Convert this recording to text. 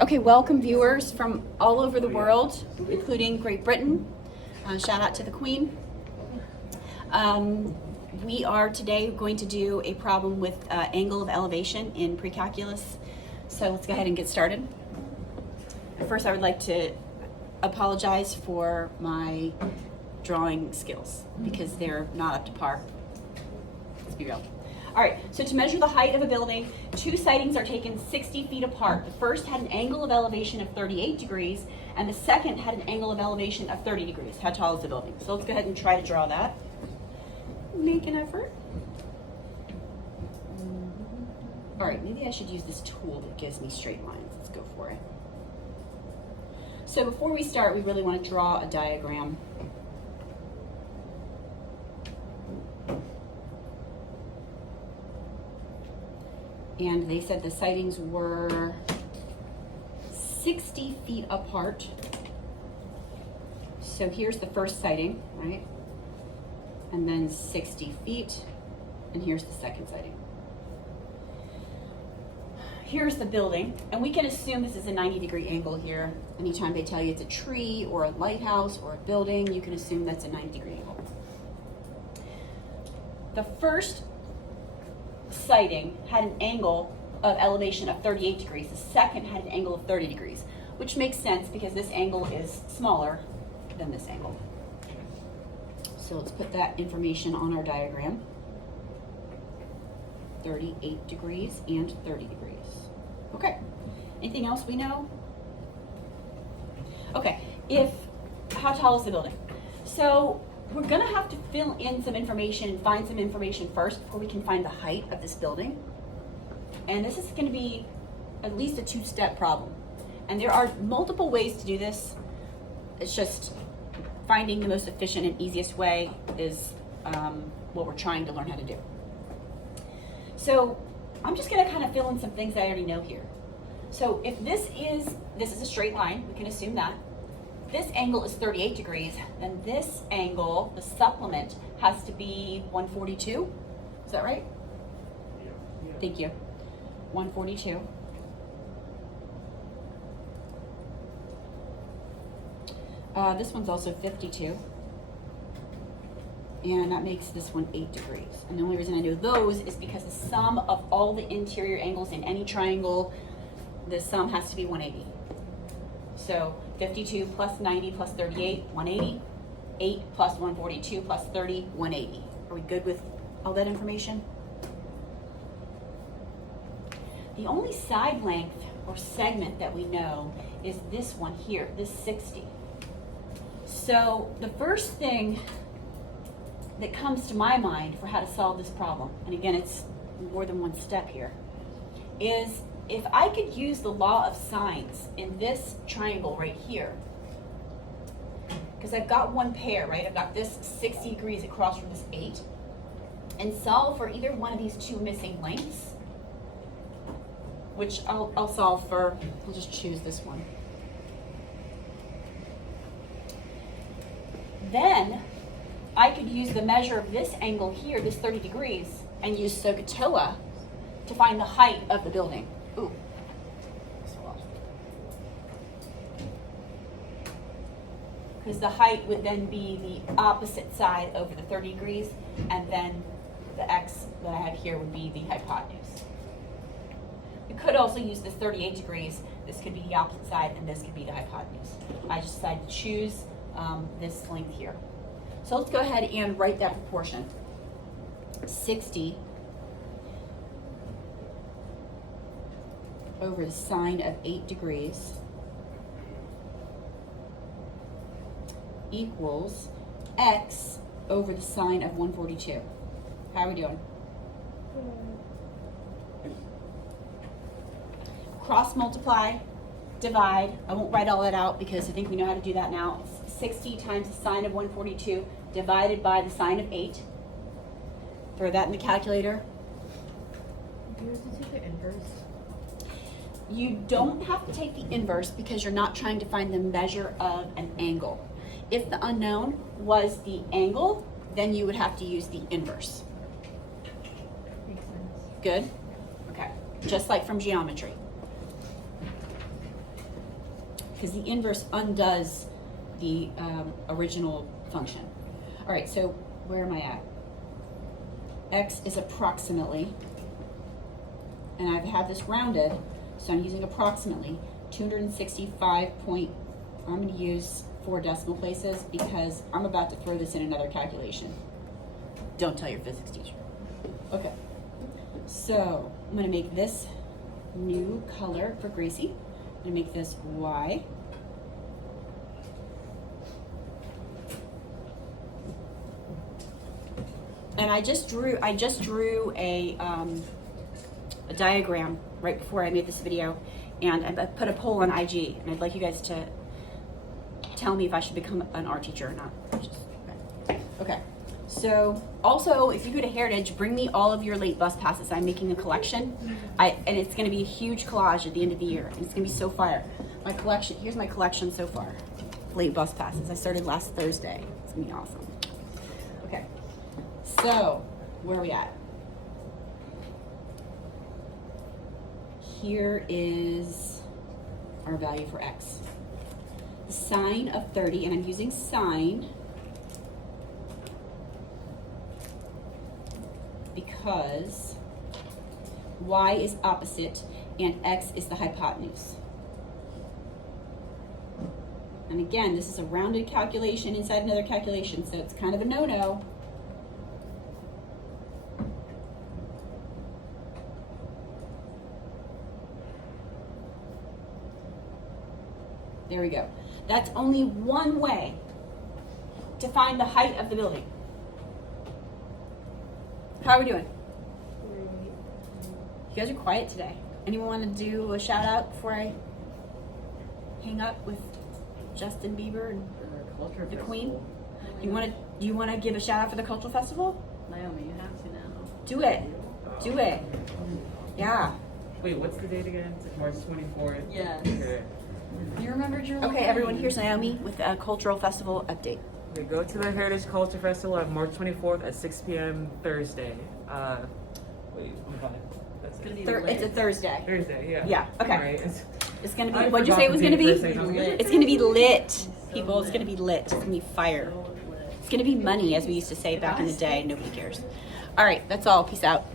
Okay, welcome viewers from all over the world, including Great Britain. Shout out to the Queen. We are today going to do a problem with angle of elevation in pre-calculus. So let's go ahead and get started. First, I would like to apologize for my drawing skills because they're not up to par. Let's be real. All right, so to measure the height of a building, two sightings are taken 60 feet apart. The first had an angle of elevation of 38 degrees, and the second had an angle of elevation of 30 degrees. How tall is the building? So let's go ahead and try to draw that. Make an effort. All right, maybe I should use this tool that gives me straight lines. Let's go for it. So before we start, we really want to draw a diagram. And they said the sightings were 60 feet apart. So here's the first sighting, right? And then 60 feet, and here's the second sighting. Here's the building, and we can assume this is a 90-degree angle here. Anytime they tell you it's a tree or a lighthouse or a building, you can assume that's a 90-degree angle. The first sighting had an angle of elevation of 38 degrees. The second had an angle of 30 degrees, which makes sense because this angle is smaller than this angle. So let's put that information on our diagram. 38 degrees and 30 degrees. Okay, anything else we know? Okay, how tall is the building? So we're gonna have to fill in some information and find some information first before we can find the height of this building. And this is gonna be at least a two-step problem. And there are multiple ways to do this. It's just finding the most efficient and easiest way is what we're trying to learn how to do. So I'm just gonna kind of fill in some things that I already know here. So if this is a straight line, we can assume that. This angle is 38 degrees, then this angle, the supplement, has to be 142. Is that right? Yeah. Thank you. 142. This one's also 52. And that makes this one 8 degrees. And the only reason I know those is because the sum of all the interior angles in any triangle, the sum has to be 180. So 52 plus 90 plus 38, 180. 8 plus 142 plus 30, 180. Are we good with all that information? The only side length or segment that we know is this one here, this 60. So the first thing that comes to my mind for how to solve this problem, and again, it's more than one step here, is if I could use the law of sines in this triangle right here, because I've got one pair, right? I've got this 60 degrees across from this 8, and solve for either one of these two missing lengths, which I'll solve for, I'll just choose this one. Then I could use the measure of this angle here, this 30 degrees, and use SOHCAHTOA to find the height of the building. Ooh. Because the height would then be the opposite side over the 30 degrees, and then the x that I have here would be the hypotenuse. You could also use this 38 degrees. This could be the opposite side, and this could be the hypotenuse. I just decided to choose this length here. So let's go ahead and write that proportion. 60 over the sine of 8 degrees equals x over the sine of 142. How are we doing? Cross multiply, divide. I won't write all that out because I think we know how to do that now. It's 60 times the sine of 142 divided by the sine of 8. Throw that in the calculator. Do you have to take the inverse? You don't have to take the inverse because you're not trying to find the measure of an angle. If the unknown was the angle, then you would have to use the inverse. Makes sense. Good? Okay. Just like from geometry. because the inverse undoes the original function. All right, so where am I at? X is approximately, and I've had this rounded, so I'm using approximately 265 point, I'm going to use 4 decimal places because I'm about to throw this in another calculation. Don't tell your physics teacher. Okay, so I'm going to make this new color for Gracie. I'm going to make this Y. And I just drew a diagram right before I made this video, and I put a poll on IG, and I'd like you guys to tell me if I should become an art teacher or not. Okay. So also, if you go to Heritage, bring me all of your late bus passes. I'm making a collection, and it's going to be a huge collage at the end of the year, and it's going to be so fire. My collection. Here's my collection so far. Late bus passes. I started last Thursday. It's going to be awesome. Okay. So, where are we at? Here is our value for X. The sine of 30, and I'm using sine because Y is opposite and X is the hypotenuse. And again, this is a rounded calculation inside another calculation, so it's kind of a no-no. There we go. That's only one way to find the height of the building. How are we doing? You guys are quiet today. Anyone want to do a shout out before I hang up with Justin Bieber and the Queen? You want to give a shout out for the cultural festival? Naomi, you have to now. Do it. Do it. Yeah. Wait, what's the date again? It's March 24th. Yes. Okay. You remembered your Okay, everyone, here's Naomi with a cultural festival update. Okay, go to the Heritage Culture Festival on March 24th at 6 p.m. Thursday. Wait, I'm fine. That's Gonna it. be It's a Thursday. Thursday, yeah. Yeah, okay. All right. It's gonna be. I What'd you forgot say it was the gonna date be? for a second. It's gonna be lit, people. It's gonna be lit. It's gonna be fire. It's gonna be money, as we used to say back in the day. Nobody cares. All right, that's all. Peace out.